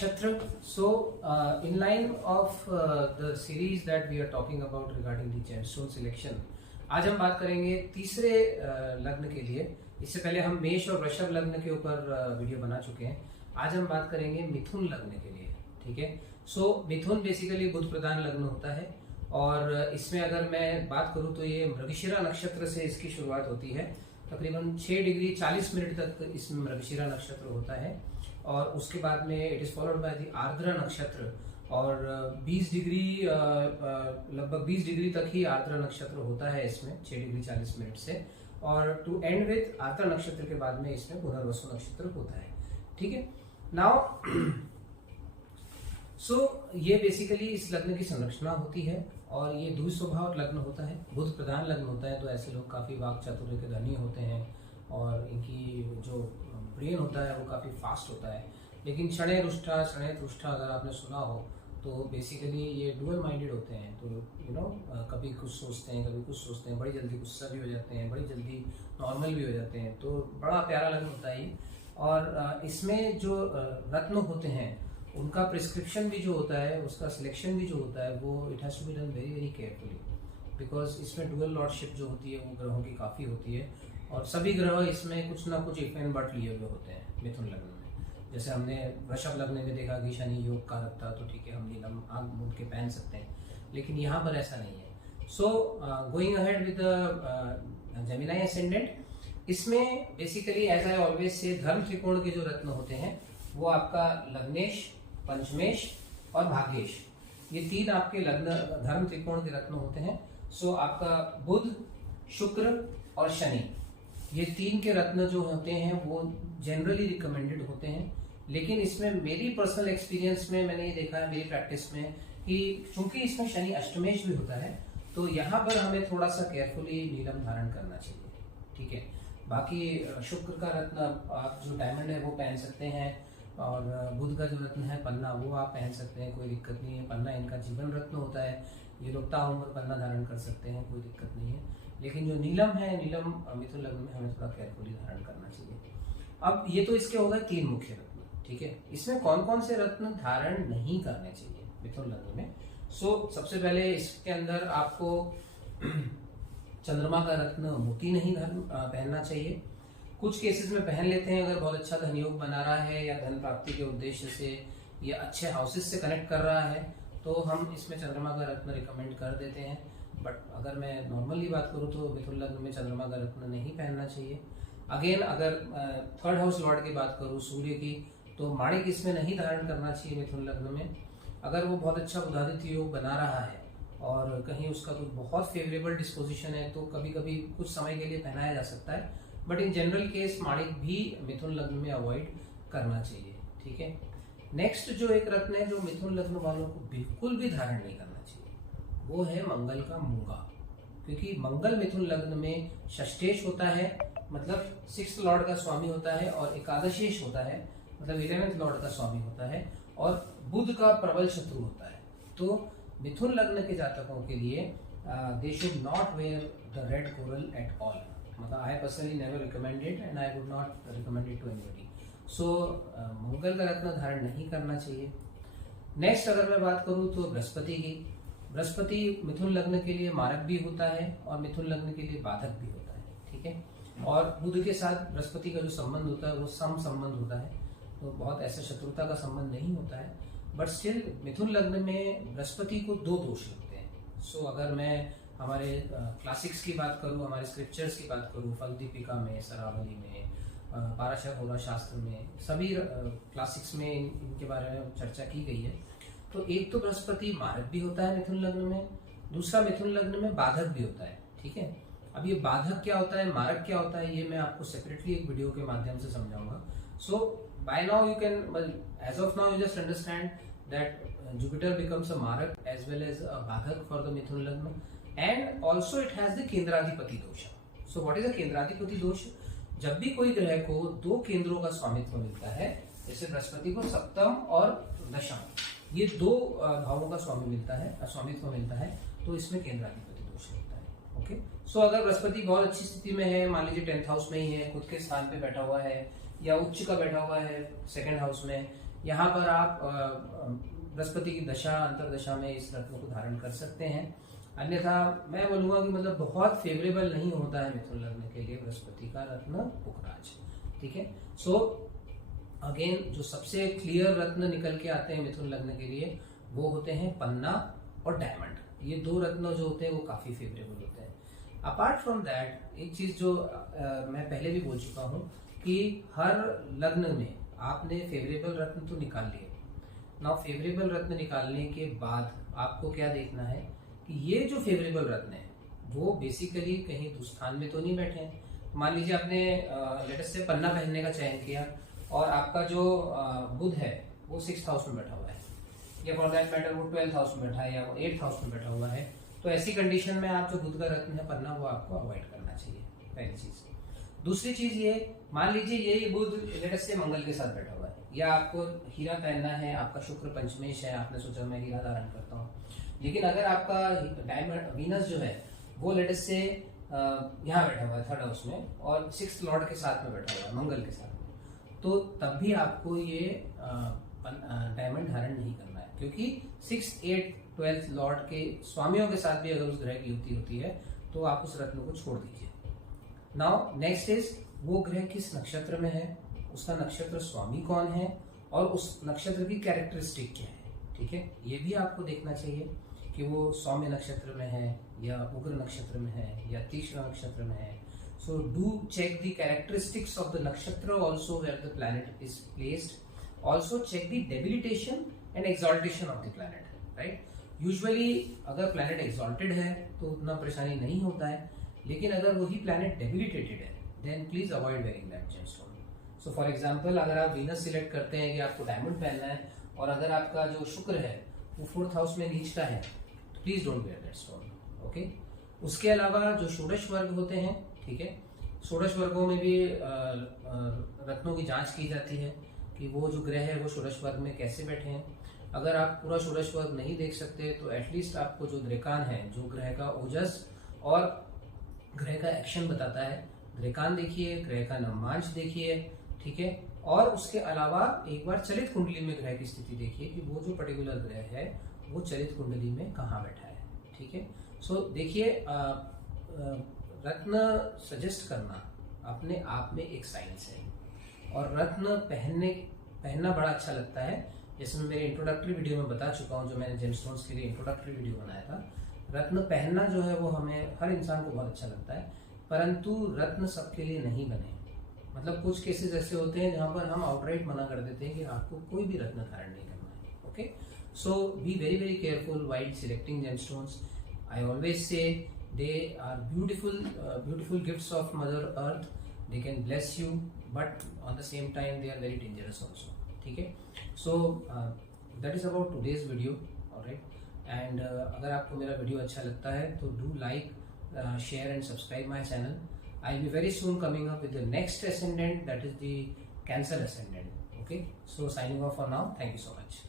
Nakshatra. So, in line of the series that we are talking about regarding the gemstone selection, आज हम बात करेंगे तीसरे लग्न के लिए. इससे पहले हम मेष और वृषभ लग्न के ऊपर वीडियो बना चुके हैं. आज हम बात करेंगे मिथुन लग्न के लिए. ठीक है. सो मिथुन बेसिकली बुध प्रधान लग्न होता है और इसमें अगर मैं बात करूं तो ये मृगशिरा नक्षत्र से इसकी शुरुआत होती है. तकरीबन 6 डिग्री 40 मिनट तक इसमें मृगशिरा नक्षत्र होता है और उसके बाद में it is followed by the Ardra नक्षत्र और 20 डिग्री लगभग 20 डिग्री तक ही आर्द्रा नक्षत्र होता है इसमें 6 डिग्री 40 मिनट से. और टू एंड विद आर्द्रा नक्षत्र के बाद में इसमें पुनर्वसु नक्षत्र होता है. ठीक है. नाउ सो ये बेसिकली इस लग्न की संरचना होती है और ये द्वि स्वभाव लग्न होता है. बुध प्रधान लग्न होता है तो ऐसे लोग काफी वाक चातुर्य के धनी होते हैं और इनकी जो ब्रेन होता है वो काफी फास्ट होता है. लेकिन शनय रुष्टा शनय तुष्टा अगर आपने सुना हो तो बेसिकली ये डुअल माइंडेड होते हैं. तो यू नो कभी कुछ सोचते हैं कभी कुछ सोचते हैं, बड़ी जल्दी गुस्सा भी हो जाते हैं, बड़ी जल्दी नॉर्मल भी हो जाते हैं. तो बड़ा प्यारा लग्न होता है. और इसमें जो रत्न होते हैं उनका प्रिस्क्रिप्शन भी जो होता है, उसका सिलेक्शन भी जो होता है वो it has to be done very very carefully because इसमें डुअल लॉर्डशिप जो होती है वो ग्रहों की काफ़ी होती है और सभी ग्रह इसमें कुछ ना कुछ इफ एंड बट लिए हुए होते हैं मिथुन लग्न में. जैसे हमने वृषभ लग्न में देखा कि शनि योग का रखता तो ठीक है हम नीलम आग मूड के पहन सकते हैं, लेकिन यहाँ पर ऐसा नहीं है. So going ahead with Gemini ascendant, इसमें बेसिकली एज आई ऑलवेज से धर्म त्रिकोण के जो रत्न होते हैं वो आपका लग्नेश, पंचमेश और भाग्येश, ये तीन आपके लग्न धर्म त्रिकोण के रत्न होते हैं. सो आपका बुध, शुक्र और शनि, ये तीन के रत्न जो होते हैं वो जनरली रिकमेंडेड होते हैं. लेकिन इसमें मेरी पर्सनल एक्सपीरियंस में मैंने ये देखा है मेरी प्रैक्टिस में कि चूंकि इसमें शनि अष्टमेश भी होता है तो यहाँ पर हमें थोड़ा सा केयरफुली नीलम धारण करना चाहिए. ठीक है. बाकी शुक्र का रत्न आप जो डायमंड है वो पहन सकते हैं और बुध का जो रत्न है पन्ना वो आप पहन सकते हैं, कोई दिक्कत नहीं है. पन्ना इनका जीवन रत्न होता है, ये लोग ताउम्र पन्ना धारण कर सकते हैं, कोई दिक्कत नहीं है. लेकिन जो नीलम है, नीलम मिथुन लग्न में हमें थोड़ा केयरफुली धारण करना चाहिए. अब ये तो इसके हो गए तीन मुख्य रत्न. ठीक है. इसमें कौन कौन से रत्न धारण नहीं करने चाहिए मिथुन लग्न में? सो सबसे पहले इसके अंदर आपको चंद्रमा का रत्न मोती नहीं पहनना चाहिए. कुछ केसेस में पहन लेते हैं अगर बहुत अच्छा धन योग बना रहा है या धन प्राप्ति के उद्देश्य से या अच्छे हाउसेस से कनेक्ट कर रहा है तो हम इसमें चंद्रमा का रत्न रिकमेंड कर देते हैं. बट अगर मैं नॉर्मली बात करूं तो मिथुन लग्न में चंद्रमा का रत्न नहीं पहनना चाहिए. अगेन अगर थर्ड हाउस लॉर्ड की बात करूं सूर्य की, तो माणिक इसमें नहीं धारण करना चाहिए मिथुन लग्न में. अगर वो बहुत अच्छा बुधादित्य योग बना रहा है और कहीं उसका कुछ बहुत फेवरेबल डिस्पोजिशन है तो कभी कभी कुछ समय के लिए पहनाया जा सकता है. बट इन जनरल केस माणिक भी मिथुन लग्न में अवॉइड करना चाहिए. ठीक है. नेक्स्ट जो एक रत्न है जो मिथुन लग्न वालों को बिल्कुल भी धारण नहीं करना चाहिए वो है मंगल का मूंगा. क्योंकि मंगल मिथुन लग्न में षष्ठेश होता है, मतलब 6th लॉर्ड का स्वामी होता है, और एकादशेश होता है मतलब 11th लॉर्ड का स्वामी होता है, और बुध का प्रबल शत्रु होता है. तो मिथुन लग्न के जातकों के लिए they should not wear the red coral at all. मतलब I personally never recommended and I would not recommend it to anybody. So Mangal का रत्न धारण नहीं करना चाहिए. नेक्स्ट अगर मैं बात करूं तो बृहस्पति की. बृहस्पति मिथुन लग्न के लिए मारक भी होता है और मिथुन लग्न के लिए बाधक भी होता है. ठीक है. और बुध के साथ बृहस्पति का जो संबंध होता है वो सम संबंध होता है, तो बहुत ऐसा शत्रुता का संबंध नहीं होता है. बट स्टिल मिथुन लग्न में बृहस्पति को 2 दोष लगते हैं. सो अगर मैं हमारे क्लासिक्स की बात करूं, हमारे स्क्रिप्चर्स की बात करूं, फल दीपिका में, सरावली में, पाराशर होरा शास्त्र में, सभी क्लासिक्स में इनके बारे में चर्चा की गई है. तो एक तो बृहस्पति मारक भी होता है मिथुन लग्न में, दूसरा मिथुन लग्न में बाधक भी होता है. ठीक है. अब ये बाधक क्या होता है, मारक क्या होता है, ये मैं आपको सेपरेटली एक वीडियो के माध्यम से समझाऊंगा. So by now you can as of now you just understand that Jupiter becomes a marak as well as a बाधक फॉर द मिथुन लग्न. And also it has the केंद्राधिपति दोष. So what is a केंद्राधिपति दोष? जब भी कोई ग्रह को 2 केंद्रों का स्वामित्व मिलता है, जैसे बृहस्पति को सप्तम और दशम, ये 2 भावों का स्वामित्व मिलता है तो इसमें केंद्राधिपति दोष होता है. ओके. सो अगर बृहस्पति बहुत अच्छी स्थिति में है, मान लीजिए 10th हाउस में ही है, खुद के स्थान पे बैठा हुआ है, या उच्च का बैठा हुआ है 2nd हाउस में, यहाँ पर आप बृहस्पति की दशा अंतरदशा में इस रत्न को धारण कर सकते हैं। अन्यथा मैं बोलूंगा कि मतलब बहुत फेवरेबल नहीं होता है मिथुन लग्न के लिए बृहस्पति का रत्न पुखराज। ठीक है, सो अगेन जो सबसे क्लियर रत्न निकल के आते हैं मिथुन लग्न के लिए वो होते हैं पन्ना और डायमंड। ये दो रत्न जो होते हैं वो काफी फेवरेबल होते हैं। अपार्ट फ्रॉम दैट एक चीज जो मैं पहले भी बोल चुका हूँ कि हर लग्न में आपने फेवरेबल रत्न तो निकाल लिए। नाउ फेवरेबल रत्न निकालने के बाद आपको क्या देखना है कि ये जो फेवरेबल रत्न है वो बेसिकली कहीं दुस्थान में तो नहीं बैठे हैं। मान लीजिए आपने लेटेस्ट से पन्ना पहनने का चयन किया और आपका जो बुध है वो 6th हाउस में बैठा हुआ है, या फॉर दैट मैटर वो 12th हाउस में बैठा है या 8th हाउस में बैठा हुआ है, तो ऐसी कंडीशन में आप जो बुध का रत्न है पन्ना वो आपको अवॉइड करना चाहिए, पहली चीज। दूसरी चीज ये, मान लीजिए यही बुध लेटेस्ट से मंगल के साथ बैठा हुआ है, या आपको हीरा पहनना है, आपका शुक्र पंचमेश है, आपने सोचा मैं हीरा धारण करता हूँ, लेकिन अगर आपका डायमंड वीनस जो है वो लेटेस्ट से यहाँ बैठा हुआ है 3rd हाउस में और 6th लॉर्ड के साथ में बैठा हुआ है मंगल के साथ में, तो तब भी आपको ये डायमंड धारण नहीं करना है, क्योंकि 6th 8th 12th लॉर्ड के स्वामियों के साथ भी अगर उस ग्रह की युति होती है तो आप उस रत्न को छोड़ दीजिए। नाउ नेक्स्ट इज वो ग्रह किस नक्षत्र में है, उसका नक्षत्र स्वामी कौन है और उस नक्षत्र की कैरेक्टरिस्टिक क्या है। ठीक है, ये भी आपको देखना चाहिए कि वो सौम्य नक्षत्र में है या उग्र नक्षत्र में है या तीक्ष्ण नक्षत्र में है। So do check the characteristics of the nakshatra also where the planet is placed. Also check the debilitation and exaltation of the planet, right. Usually अगर प्लैनेट एक्सॉल्टेड है तो उतना परेशानी नहीं होता है, लेकिन अगर वही प्लैनेट डेबिलिटेटेड है then please avoid wearing that gemstone. So for example अगर आप वीनस सिलेक्ट करते हैं कि आपको डायमंड पहनना है और अगर आपका जो शुक्र है वो 4th हाउस में नीच का है तो please don't wear that stone, okay. उसके अलावा जो षोडश वर्ग होते हैं, ठीक है, षोडश वर्गों में भी रत्नों की जांच की जाती है कि वो जो ग्रह है वो षोडश वर्ग में कैसे बैठे हैं। अगर आप पूरा षोडश वर्ग नहीं देख सकते तो एटलीस्ट आपको जो द्रेकान है, जो ग्रह का ओजस और ग्रह का एक्शन बताता है, द्रेकान देखिए, ग्रह का नवमांश देखिए, ठीक है, और उसके अलावा एक बार चलित कुंडली में ग्रह की स्थिति देखिए कि वो जो पर्टिकुलर ग्रह है वो चलित कुंडली में कहाँ बैठा है। ठीक है, सो देखिए रत्न सजेस्ट करना अपने आप में एक साइंस है और रत्न पहनना बड़ा अच्छा लगता है। जैसे मैं मेरे इंट्रोडक्टरी वीडियो में बता चुका हूँ, जो मैंने जेमस्टोन्स के लिए इंट्रोडक्टरी वीडियो बनाया था, रत्न पहनना जो है वो हमें हर इंसान को बहुत अच्छा लगता है, परंतु रत्न सबके लिए नहीं बने। मतलब कुछ केसेस ऐसे होते हैं जहां पर हम आउटराइट मना कर देते हैं कि आपको कोई भी रत्न धारण नहीं करना है, okay. So be very very careful while selecting gemstones. I always say they are beautiful gifts of Mother Earth. They can bless you, but on the same time they are very dangerous also. ठीक है, so that is about today's video, alright. And अगर आपको मेरा video अच्छा लगता है तो do like, share and subscribe my channel. I'll be very soon coming up with the next ascendant, that is the Cancer ascendant. Okay, so signing off for now. Thank you so much.